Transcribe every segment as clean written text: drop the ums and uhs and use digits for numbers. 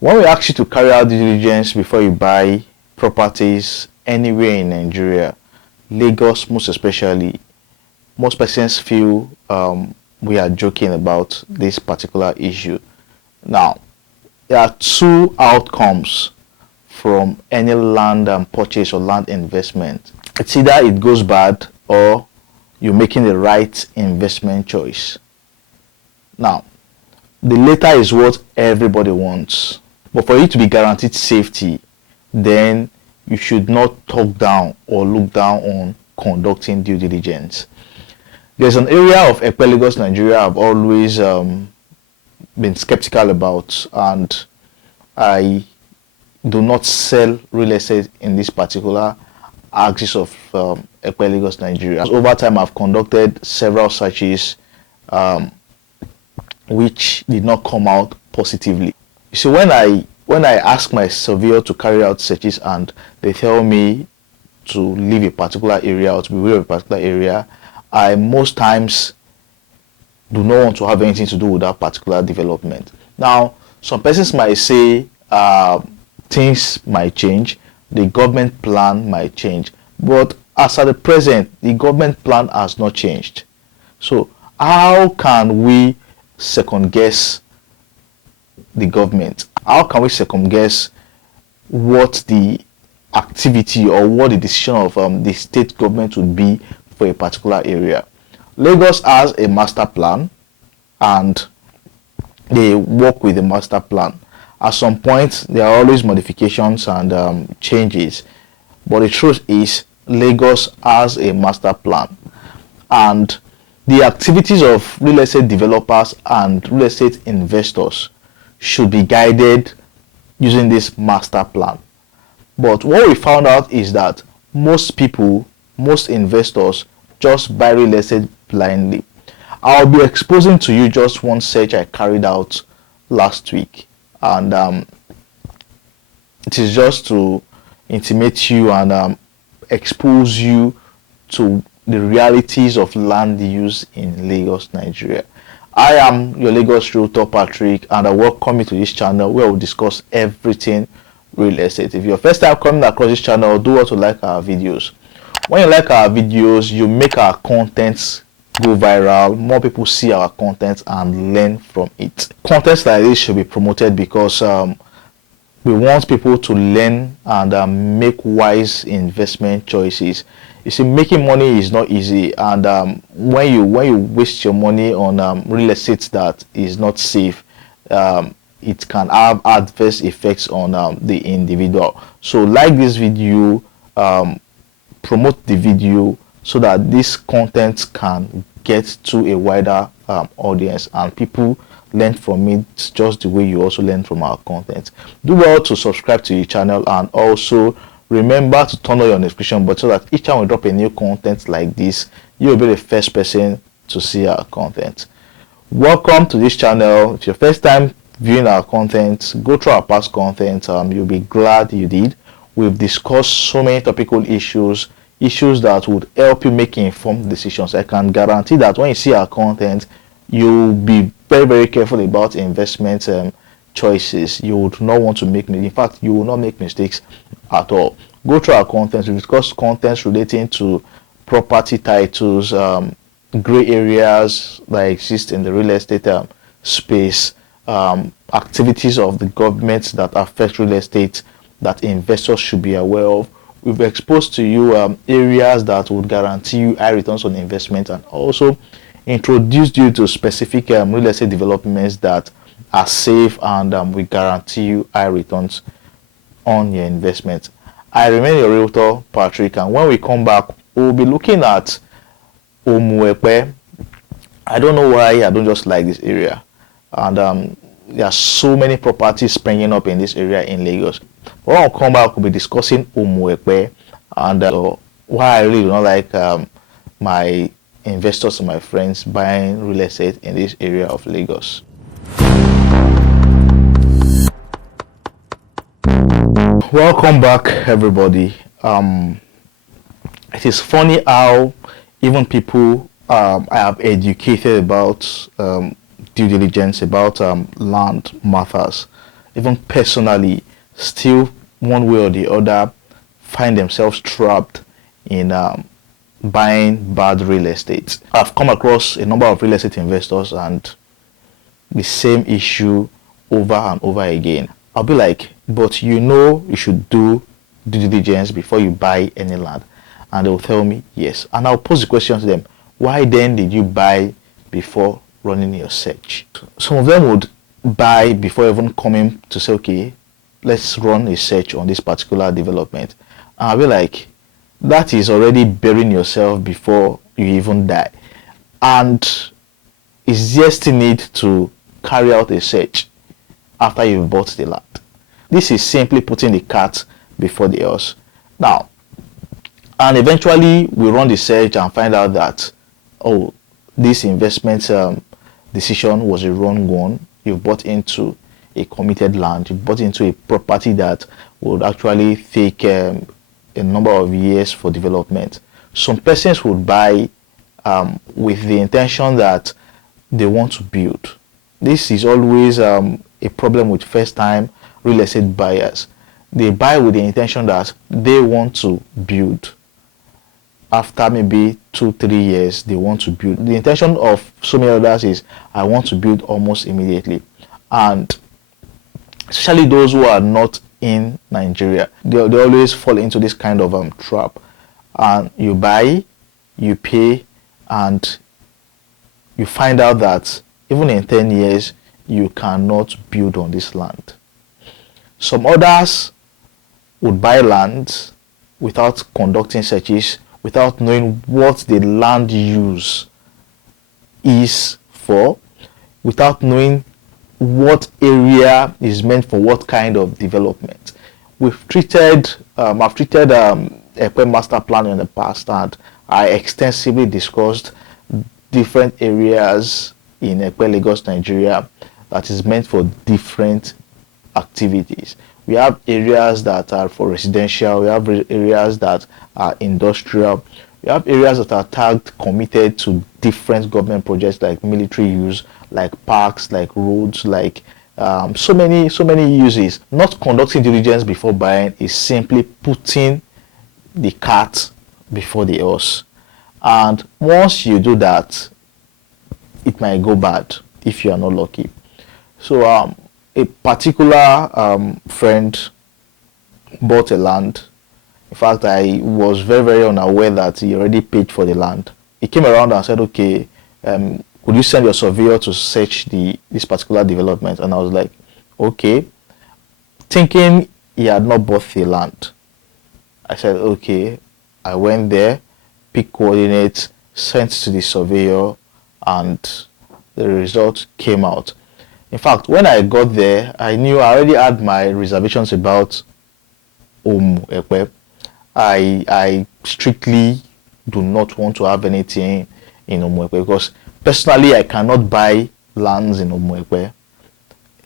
When we ask you to carry out due diligence before you buy properties anywhere in Nigeria, Lagos most especially, most persons feel we are joking about this particular issue. Now, there are two outcomes from any land purchase or land investment. It's either it goes bad or you're making the right investment choice. Now, the latter is what everybody wants. But for you to be guaranteed safety, then you should not talk down or look down on conducting due diligence. There's an area of Lagos, Nigeria I've always been skeptical about, and I do not sell real estate in this particular axis of Lagos, Nigeria. Over time, I've conducted several searches which did not come out positively. So when I ask my surveyor to carry out searches and they tell me to leave a particular area or to be aware of a particular area, I most times do not want to have anything to do with that particular development. Now, some persons might say things might change, the government plan might change, but as at the present, the government plan has not changed. So how can we second guess the government? How can we second guess what the activity or what the decision of the state government would be for a particular area? Lagos has a master plan and they work with the master plan. At some point, there are always modifications and changes, but the truth is Lagos has a master plan, and the activities of real estate developers and real estate investors should be guided using this master plan. But what we found out is that most people, most investors just buy real estate blindly. I'll be exposing to you just one search I carried out last week, and it is just to intimate you and expose you to the realities of land use in Lagos, Nigeria. I am your Lagos Realtor Patrick, and I welcome you to this channel where we'll discuss everything real estate. If you're first time coming across this channel, do want to like our videos. When you like our videos, you make our contents go viral, more people see our content and learn from it. Contents like this should be promoted because we want people to learn and make wise investment choices. You see, making money is not easy, and when you waste your money on real estate that is not safe, it can have adverse effects on the individual. So like this video, promote the video so that this content can get to a wider audience and people learn from it just the way you also learn from our content. Do well to subscribe to the channel, and also remember to turn on your notification button so that each time we drop a new content like this, you'll be the first person to see our content. Welcome to this channel. If your first time viewing our content, go through our past content. You'll be glad you did. We've discussed so many topical issues that would help you make informed decisions. I can guarantee that when you see our content, you'll be very, very careful about investment choices. You would not want to make mistakes. In fact, you will not make mistakes at all. Go through our content. We discuss contents relating to property titles, gray areas that exist in the real estate space, activities of the government that affect real estate that investors should be aware of. We've exposed to you areas that would guarantee you high returns on investment, and also introduced you to specific real estate developments that are safe and we guarantee you high returns on your investment. I remain your Realtor Patrick, and when we come back, we'll be looking at Omuekpe. I don't know why I don't just like this area, and there are so many properties springing up in this area in Lagos. When I come back, we'll be discussing Omuekpe and why I really do not like my investors and my friends buying real estate in this area of Lagos. Welcome back, everybody. It is funny how even people I have educated about due diligence, about land matters, even personally, still one way or the other find themselves trapped in buying bad real estate. I've come across a number of real estate investors and the same issue over and over again. I'll be like, but you should do due diligence before you buy any land. And they'll tell me yes. And I'll pose the question to them, why then did you buy before running your search? Some of them would buy before even coming to say, okay, let's run a search on this particular development. And I'll be like, that is already burying yourself before you even die. And it's just a need to carry out a search after you've bought the land. This is simply putting the cart before the horse. Now, and eventually we run the search and find out that, oh, this investment decision was a wrong one. You've bought into a committed land. You've bought into a property that would actually take a number of years for development. Some persons would buy with the intention that they want to build. This is always a problem with first-time real estate buyers. They buy with the intention that they want to build. After maybe 2-3 years, they want to build. The intention of so many others is, I want to build almost immediately. And especially those who are not in Nigeria, they always fall into this kind of trap. And you buy, you pay, and you find out that even in 10 years, you cannot build on this land. Some others would buy land without conducting searches, without knowing what the land use is for, without knowing what area is meant for what kind of development. I've treated Ekpe master plan in the past, and I extensively discussed different areas in Ekpe, Lagos, Nigeria that is meant for different activities. We have areas that are for residential, we have areas that are industrial, we have areas that are tagged committed to different government projects like military use, like parks, like roads, like so many uses. Not conducting diligence before buying is simply putting the cart before the horse. And once you do that, it might go bad if you are not lucky. So a particular friend bought a land. In fact, I was very unaware that he already paid for the land. He came around and said, okay, could you send your surveyor to search this particular development? And I was like, okay. Thinking he had not bought the land, I said, okay. I went there, picked coordinates, sent to the surveyor, and the result came out. In fact, when I got there, I already had my reservations about Ekpe. I strictly do not want to have anything in Ekpe because personally I cannot buy lands in Ekpe.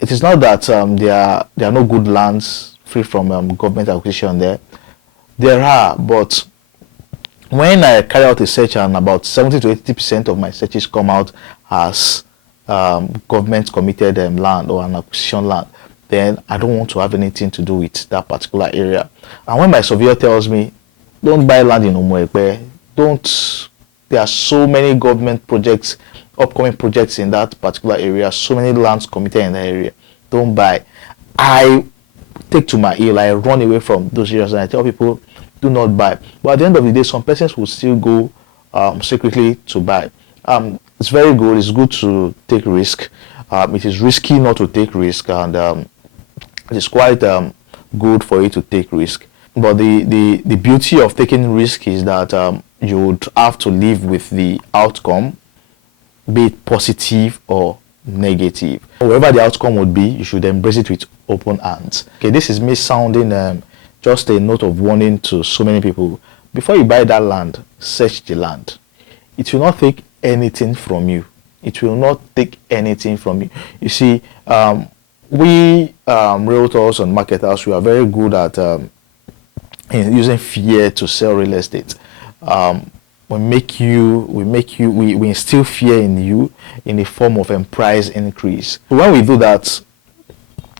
It is not that there are no good lands free from government acquisition there. There are, but when I carry out a search and about 70 to 80% of my searches come out as government committed land or an acquisition land, then I don't want to have anything to do with that particular area. And when my surveyor tells me, don't buy land in Ekpe, there are so many government projects, upcoming projects in that particular area, so many lands committed in that area, don't buy. I take to my heel, I run away from those areas and I tell people, do not buy. But at the end of the day, some persons will still go secretly to buy. It's very good. It's good to take risk. It is risky not to take risk, and it is quite good for you to take risk. But the beauty of taking risk is that you would have to live with the outcome, be it positive or negative. Whatever the outcome would be, you should embrace it with open hands. Okay, this is me sounding just a note of warning to so many people. Before you buy that land, search the land. It will not take anything from you. It will not take anything from you. You see, we realtors and marketers, we are very good at using fear to sell real estate. We instill fear in you in the form of price increase. When we do that,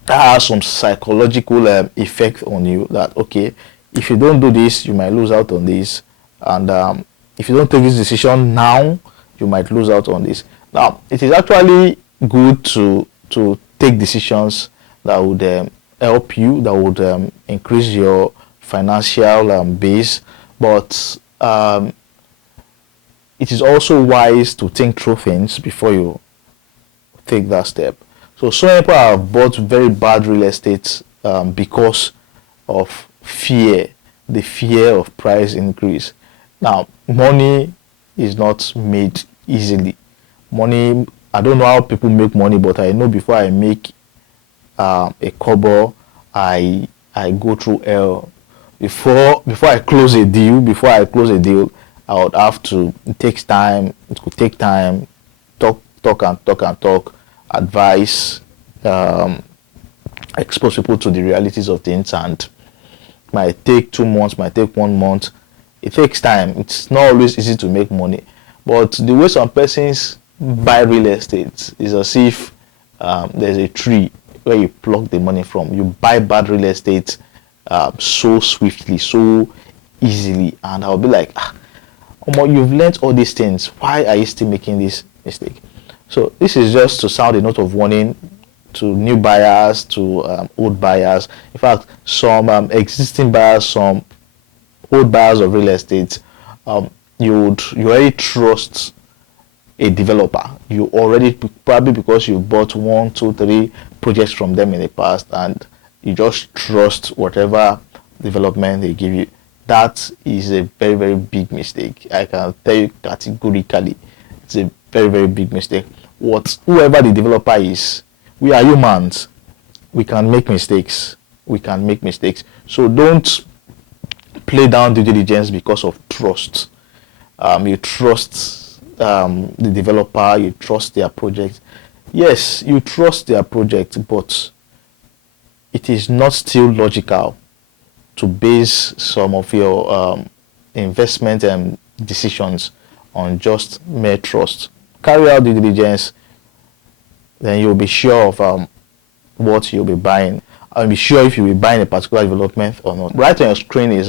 that has some psychological effect on you, that okay, if you don't do this you might lose out on this, and if you don't take this decision now you might lose out on this. Now it is actually good to take decisions that would help you, that would increase your financial base, but it is also wise to think through things before you take that step. So many people have bought very bad real estate because of fear, the fear of price increase. Now, money is not made easily. Money, I don't know how people make money, but I know before I make a kobo, I go through hell. Before I close a deal, I would have to. It takes time. It could take time. Talk, advise, expose people to the realities of things, and might take 2 months, might take 1 month. It takes time. It's not always easy to make money, but the way some persons buy real estate is as if there's a tree where you pluck the money from. You buy bad real estate so swiftly, so easily, and I'll be like, you've learned all these things. Why are you still making this mistake? So this is just to sound a note of warning to new buyers, to old buyers. In fact, some existing buyers, some old buyers of real estate, you already trust a developer. You already, probably because you bought 1, 2, 3 projects from them in the past, and you just trust whatever development they give you. That is a very, very big mistake. I can tell you categorically, it's a very, very big mistake. Whoever the developer is, we are humans. We can make mistakes. So don't play down due diligence because of trust. You trust the developer, you trust their project. Yes, you trust their project, but it is not still logical to base some of your investment decisions on just mere trust. Carry out due diligence, then you'll be sure of what you'll be buying. I'll be sure if you'll be buying a particular development or not. Right on your screen is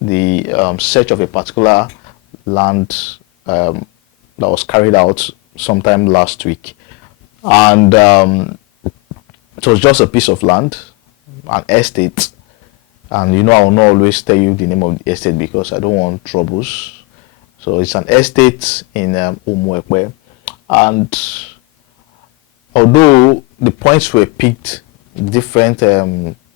the search of a particular land that was carried out sometime last week, and it was just a piece of land, an estate. And I will not always tell you the name of the estate because I don't want troubles. So it's an estate in Umuekwe, and although the points were picked different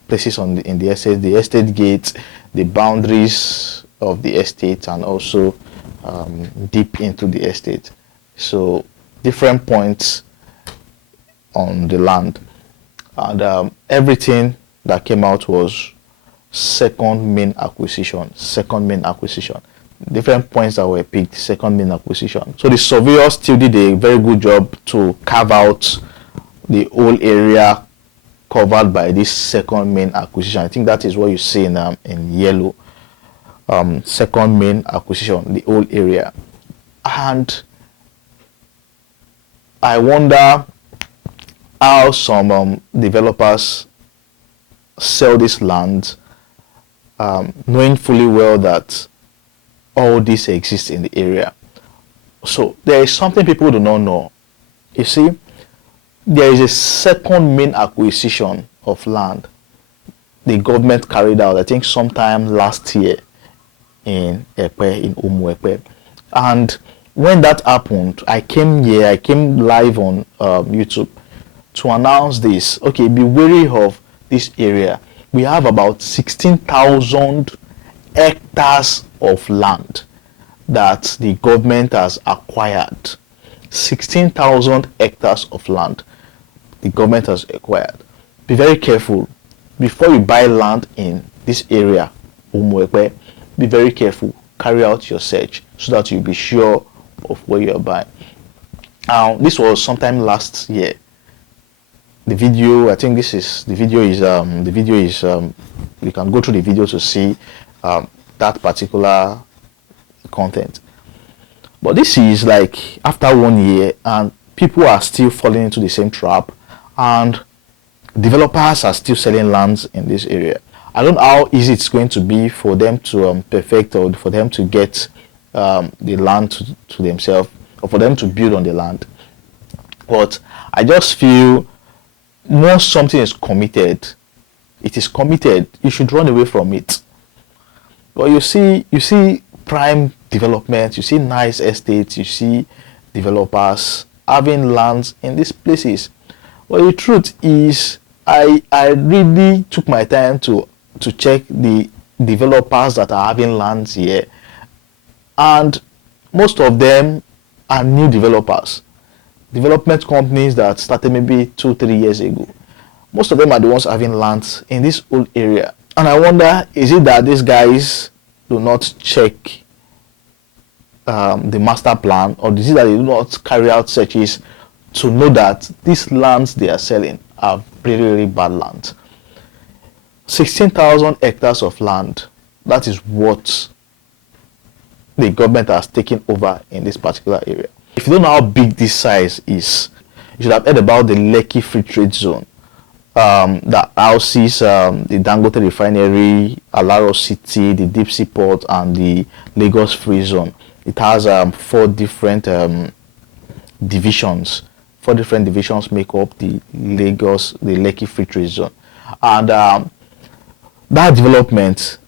places in the estate gate, the boundaries of the estate, and also deep into the estate. So different points on the land, and everything that came out was second main acquisition. Different points that were picked, second main acquisition. So the surveyor still did a very good job to carve out the whole area covered by this second main acquisition. I think that is what you see in yellow. Second main acquisition, the whole area. And I wonder how some developers sell this land, knowing fully well that all this exists in the area. So there is something people do not know. You see, there is a second main acquisition of land the government carried out, I think sometime last year in Umuekwe. And when that happened, I came live on YouTube to announce this. Okay, be wary of this area. We have about 16,000 hectares of land that the government has acquired. 16,000 hectares of land the government has acquired. Be very careful before you buy land in this area, Umuekwe. Be very careful. Carry out your search so that you'll be sure of where you're buying. This was sometime last year. The video, I think this is the video is you can go through the video to see that particular content. But this is like after 1 year and people are still falling into the same trap, and developers are still selling lands in this area. I don't know how easy it's going to be for them to perfect, or for them to get the land to themselves, or for them to build on the land. But I just feel once something is committed, it is committed. You should run away from it. But you see prime development, you see nice estates, you see developers having lands in these places. Well, the truth is, I really took my time to check the developers that are having lands here, and most of them are new developers, development companies that started maybe 2-3 years ago. Most of them are the ones having lands in this old area. And I wonder, is it that these guys do not check the master plan, or is it that they do not carry out searches to know that these lands they are selling are really, really bad land? 16,000 hectares of land, that is what the government has taken over in this particular area. If you don't know how big this size is, you should have heard about the Lekki Free Trade Zone that houses the Dangote Refinery, Alaro City, the Deep Sea Port, and the Lagos Free Zone. It has 4 different divisions. 4 different divisions make up the Lekki Free Trade Zone, and that development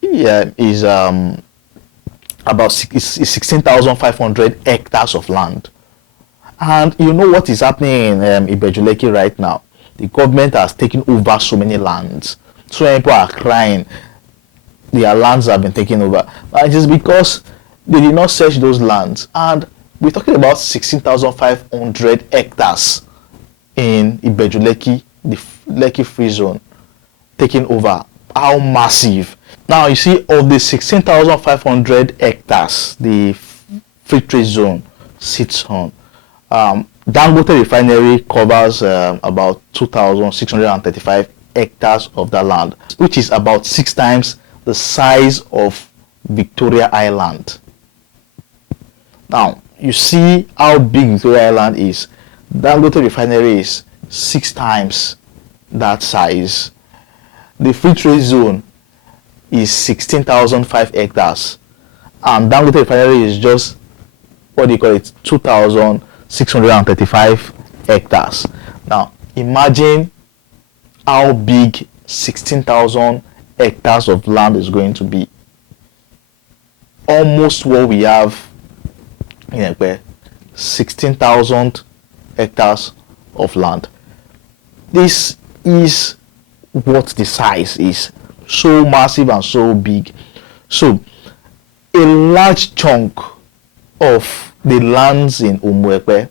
is about 16,500 hectares of land. And you know what is happening in Ibejuleki right now? The government has taken over so many lands. So many people are crying their lands have been taken over. And it is because they did not search those lands. And we're talking about 16,500 hectares in Ibejuleki, the Lekki Free Zone, taken over. How massive. Now you see, of the 16,500 hectares the Free Trade Zone sits on, Dangote Refinery covers about 2,635 hectares of that land, which is about 6 times the size of Victoria Island. Now you see how big Victoria Island is. Dangote Refinery is 6 times that size. The Free Trade Zone is 16,005 hectares, and Dangote Refinery is just, what do you call it, 2,635 hectares. Now imagine how big 16,000 hectares of land is going to be. Almost what we have in Ekpe, 16,000 hectares of land. This is what the size is. So massive and so big. So a large chunk of the lands in Umuekpe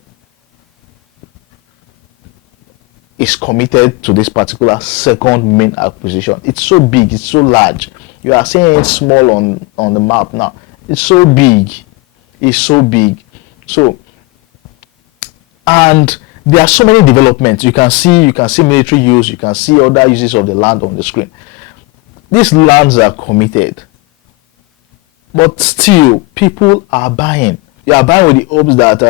is committed to this particular second main acquisition. It's so big, it's so large. You are seeing it small on the map now. It's so big. It's so big. So, and there are so many developments. You can see military use, you can see other uses of the land on the screen. These lands are committed, but still people are buying. You are buying with the hopes that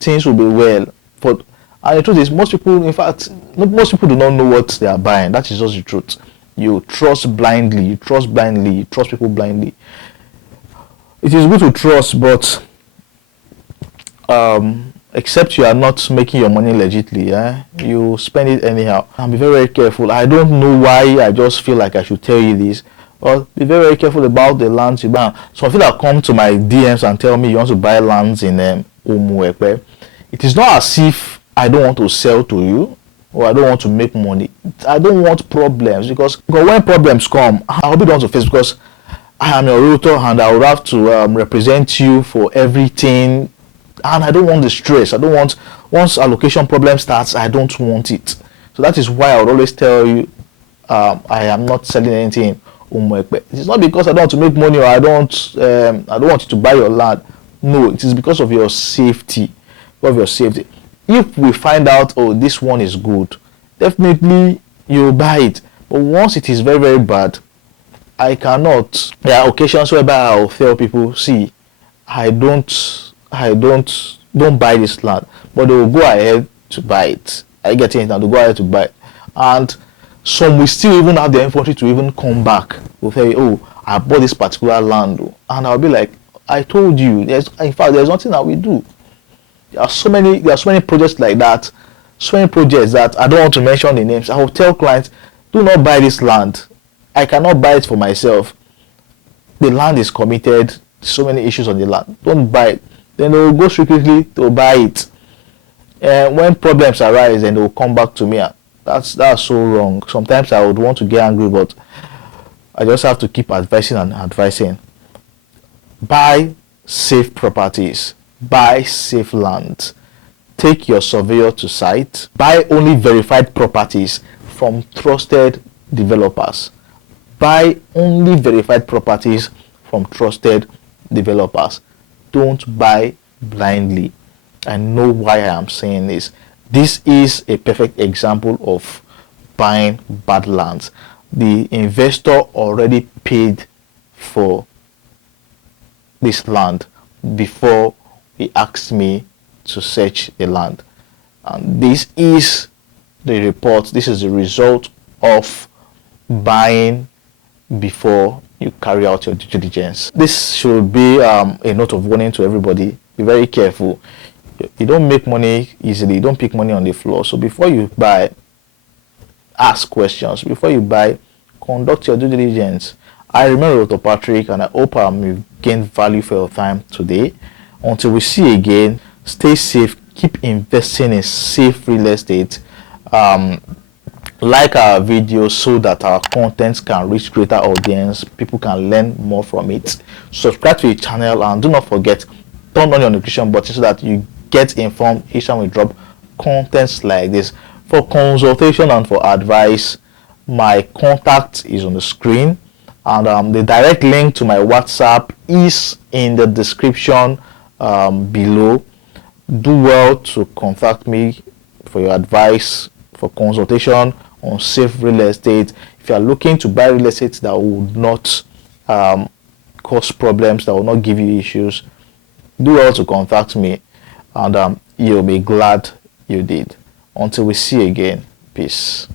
things will be well. But and the truth is, most people do not know what they are buying. That is just the truth. You trust blindly. You trust people blindly. It is good to trust, but except you are not making your money legitly, you spend it anyhow. And be very, very careful. I don't know why, I just feel like I should tell you this. But be very, very careful about the lands you buy. Some people that come to my DMs and tell me you want to buy lands in Umuekpe, it is not as if I don't want to sell to you, or I don't want to make money. I don't want problems, because when problems come, I hope you don't want to face, because I am your realtor and I would have to represent you for everything. And I don't want the stress. I don't want, once allocation problem starts, I don't want it. So that is why I would always tell you I am not selling anything. It's not because I don't want to make money, or I don't want you to buy your land. No, it is because of your safety. If we find out, oh, this one is good, definitely you buy it. But once it is very, very bad, I cannot. There are occasions whereby I'll tell people, see, don't buy this land, but they will go ahead to buy it. I get it now, they go ahead to buy it. And some will still even have the infantry to even come back. Will say, oh, I bought this particular land, and I'll be like, I told you. In fact, there's nothing that we do. There are so many projects like that. So many projects that I don't want to mention the names. I will tell clients, do not buy this land. I cannot buy it for myself. The land is committed. So many issues on the land. Don't buy it. Then they will go strictly to buy it. And when problems arise, then they will come back to me. That's so wrong. Sometimes I would want to get angry, but I just have to keep advising and advising. Buy safe properties. Buy safe land. Take your surveyor to site. Buy only verified properties from trusted developers. Buy only verified properties from trusted developers. Don't buy blindly. I know why I am saying this. This is a perfect example of buying bad lands. The investor already paid for this land before he asked me to search the land. And this is the report. This is the result of buying before you carry out your due diligence. This should be a note of warning to everybody. Be very careful. You don't make money easily. You don't pick money on the floor. So before you buy, ask questions. Before you buy, conduct your due diligence. I remember Dr. Patrick, and I hope you've gained value for your time today. Until we see again, stay safe. Keep investing in safe real estate. Like our videos so that our content can reach greater audience. People can learn more from it. Subscribe to the channel, and do not forget, turn on your notification button so that you get informed each time we drop contents like this. For consultation and for advice, my contact is on the screen, and the direct link to my WhatsApp is in the description below. Do well to contact me for your advice, for consultation on safe real estate. If you are looking to buy real estate that would not cause problems, that will not give you issues, do well to contact me, and you'll be glad you did. Until we see again, peace.